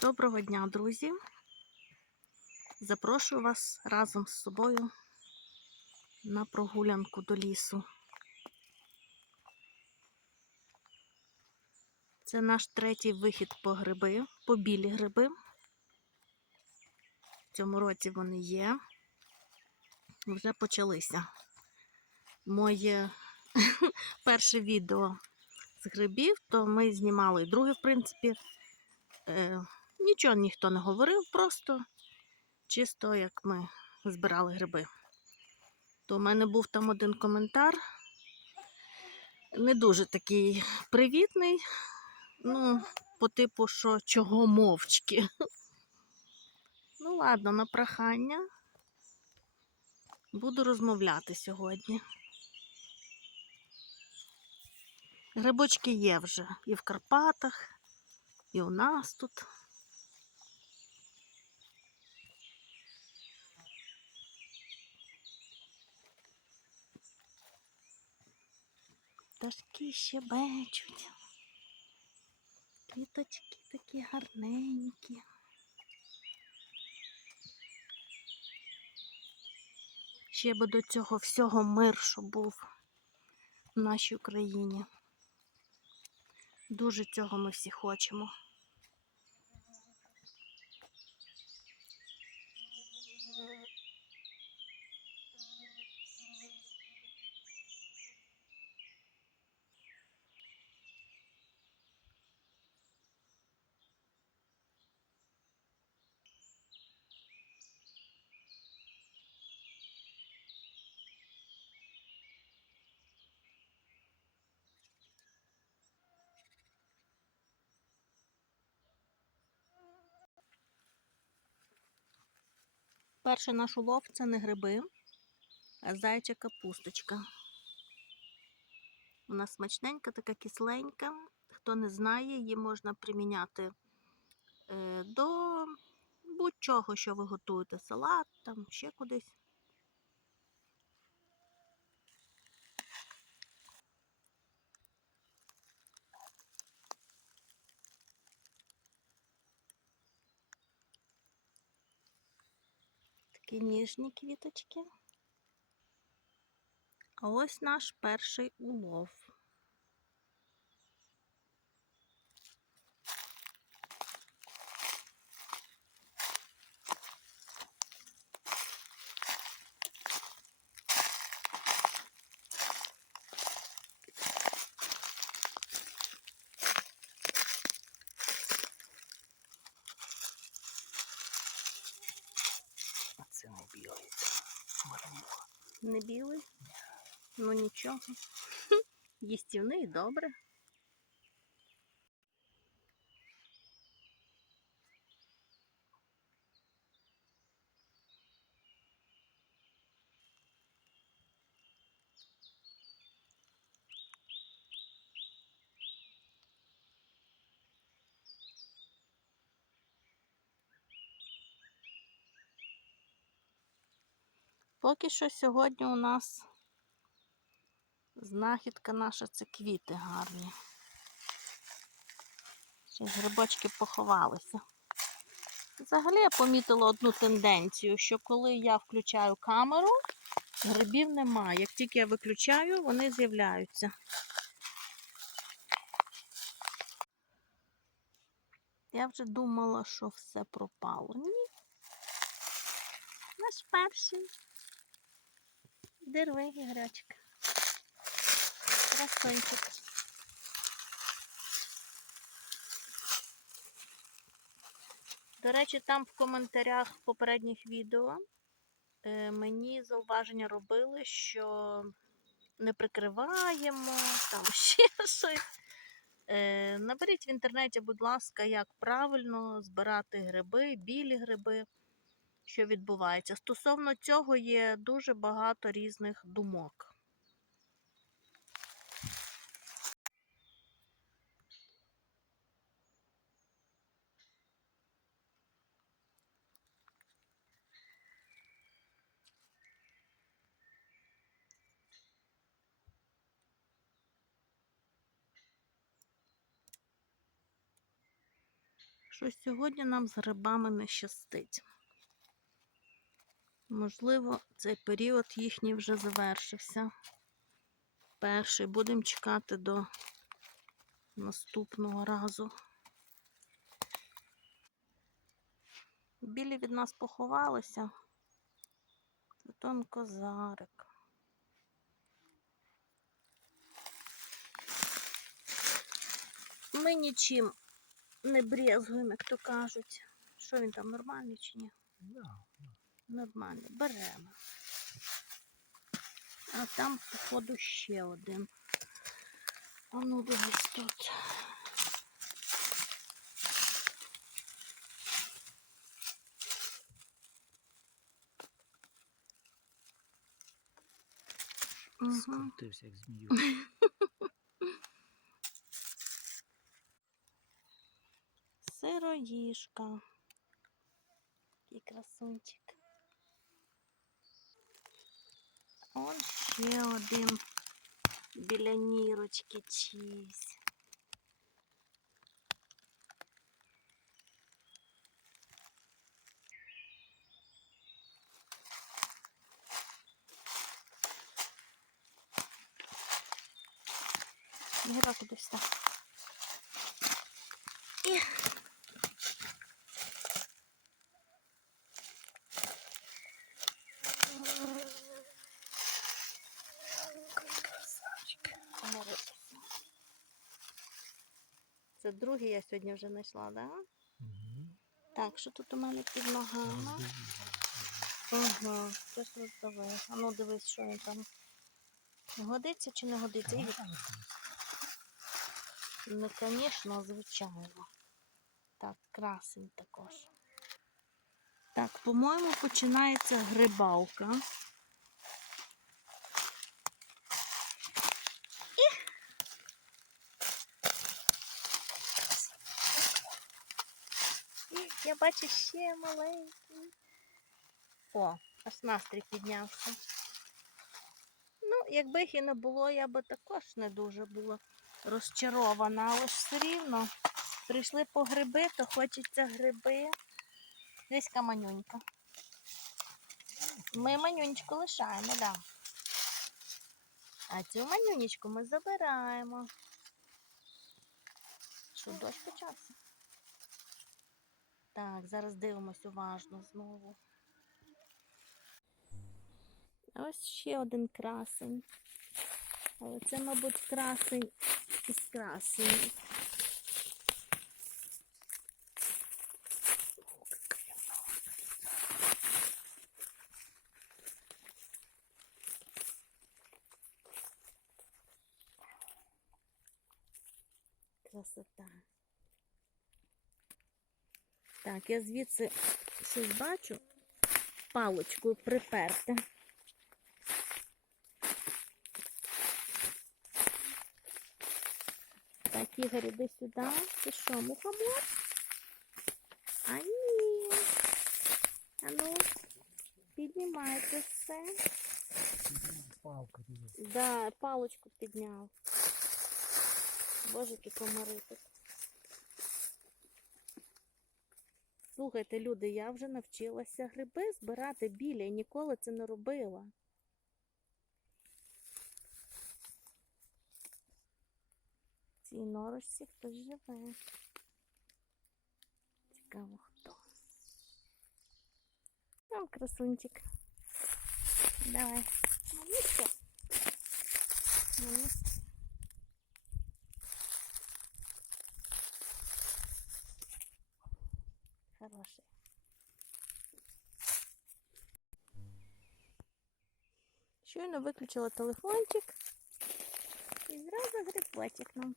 Доброго дня, друзі! Запрошую вас разом з собою на прогулянку до лісу. Це наш третій вихід по гриби, по білі гриби. В цьому році вони є. Вже почалися. Моє перше відео з грибів, то ми знімали друге, в принципі. Нічого ніхто не говорив, просто чисто як ми збирали гриби. То в мене був там один коментар, не дуже такий привітний, ну, по типу, що чого мовчки. Ну, ладно, на прохання. Буду розмовляти сьогодні. Грибочки є вже і в Карпатах, і у нас тут. Пташки щебечуть. Квіточки такі гарненькі. Ще би до цього всього мир, що був в нашій Україні. Дуже цього ми всі хочемо. Перший наш улов це не гриби, а зайча капусточка. Вона смачненька, така кисленька. Хто не знає, її можна приміняти е, до будь-чого, що ви готуєте, салат, там ще кудись. Ніжні квіточки. А ось наш перший улов. А це не білий. Мармуха. Не білий? Ну нічого. Їстівний добре. Поки що сьогодні у нас знахідка наша це квіти гарні. Ще грибочки поховалися. Взагалі я помітила одну тенденцію, що коли я включаю камеру, грибів немає. Як тільки я виключаю, вони з'являються. Я вже думала, що все пропало. Ні. Наш перший. Дерви, іграчка. Красончик. До речі, там в коментарях попередніх відео е, мені зауваження робили, що не прикриваємо, там ще щось. Е, Наберіть в інтернеті, будь ласка, як правильно збирати гриби, білі гриби, що відбувається. Стосовно цього є дуже багато різних думок. Що сьогодні нам з грибами не щастить. Можливо, цей період їхній вже завершився. Перший будемо чекати до наступного разу. Білі від нас поховалися. Це тонкозарик. Ми нічим не брезгуємо, як то кажуть. Що він там, нормальний чи ні? Нормально, беремо. А там, походу, ще один. А ну дивись тут. Скрутився, як змію. Сироїшка. Який красунчик. Ще один біля нірочки чийсь. Гіра куди встав. І 52 я сьогодні вже знайшла, так? Да? Угу. Так, що тут у мене під ногами? Угу, хтось роздавив. А ну дивись, що він там. Годиться чи не годиться? Ну, звісно, звичайно. Так, красень також. Так, по-моєму, починається грибалка. Я бачу ще маленький. О, аж настрій піднявся. Ну, якби їх і не було, я би також не дуже була розчарована, але ж все рівно прийшли по гриби, то хочеться гриби. Десь манюнька. Ми манюнечку лишаємо, да. А цю манюнечку ми забираємо. Що, дощ почався? Так, зараз дивимось уважно знову. Ось ще один красень. Але це, мабуть, красень із красень. Красота. Так, я звідси щось бачу. Палочкою приперти. Так, Ігор, іди сюди. Ти що, мухомор? А ні. А ну, піднімайте все. Палка дивись. Да, палочку підняв. Боже, які комари тут. Слухайте, люди, я вже навчилася гриби збирати біля і ніколи це не робила. В цій норочці хтось живе. Цікаво хто. Там красунчик. Давай. Ну, ну що? Ну, ну. Хороший. Щойно виключила телефончик і зразу грибочок нам.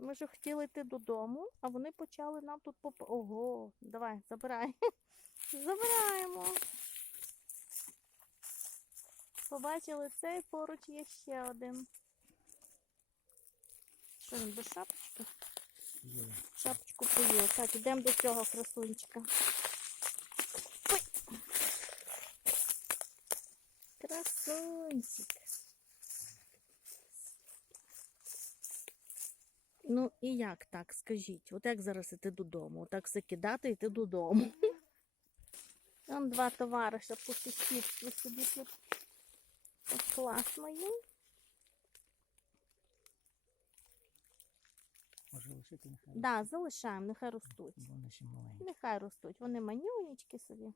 Ми ж хотіли йти додому, а вони почали нам тут поп... Ого, давай, забирай. Забираємо. Побачили цей, поруч є ще один. Що він без шапочки? Є. Шапочку поїв. Так, йдемо до цього красунчика. Ой. Красунчик. Ну і як так, скажіть? От як зараз іти додому? Отак все кидати йти додому. Там два товариша по сусідству собі тут так класно їм. Може лишити нехай. Да, залишаємо, нехай ростуть. Вони ще маленькі. Нехай ростуть. Вони манюнечки собі.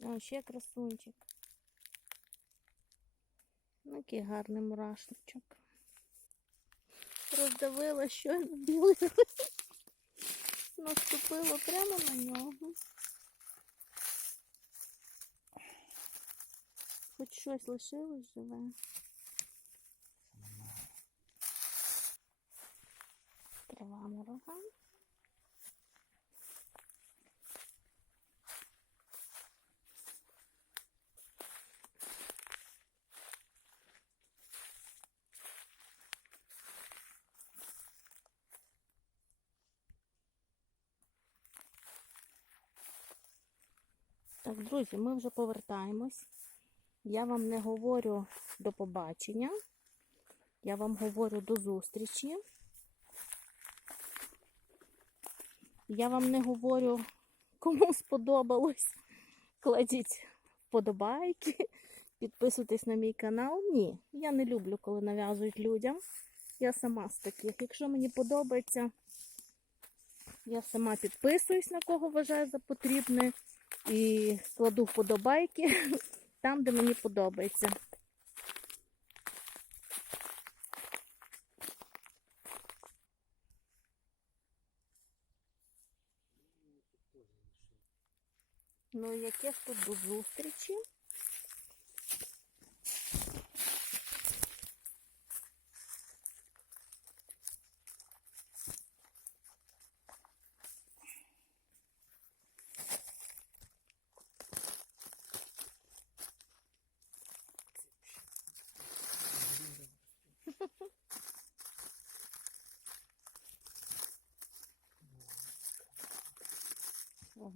О, ще красунчик. Ну, який гарний мурашничок. Роздавила щойно білий. Наступило прямо на нього. Хоч щось лишилось живе. Трава морога. Так, друзі, ми вже повертаємось. Я вам не говорю до побачення. Я вам говорю до зустрічі. Я вам не говорю, кому сподобалось. Кладіть вподобайки, підписуйтесь на мій канал. Ні, я не люблю, коли нав'язують людям. Я сама з таких. Якщо мені подобається, я сама підписуюсь, на кого вважаю за потрібне, і кладу вподобайки там, де мені подобається. Ну, яке ж тут до зустрічі?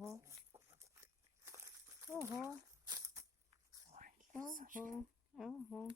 Ого. Ого. Ого. Ого.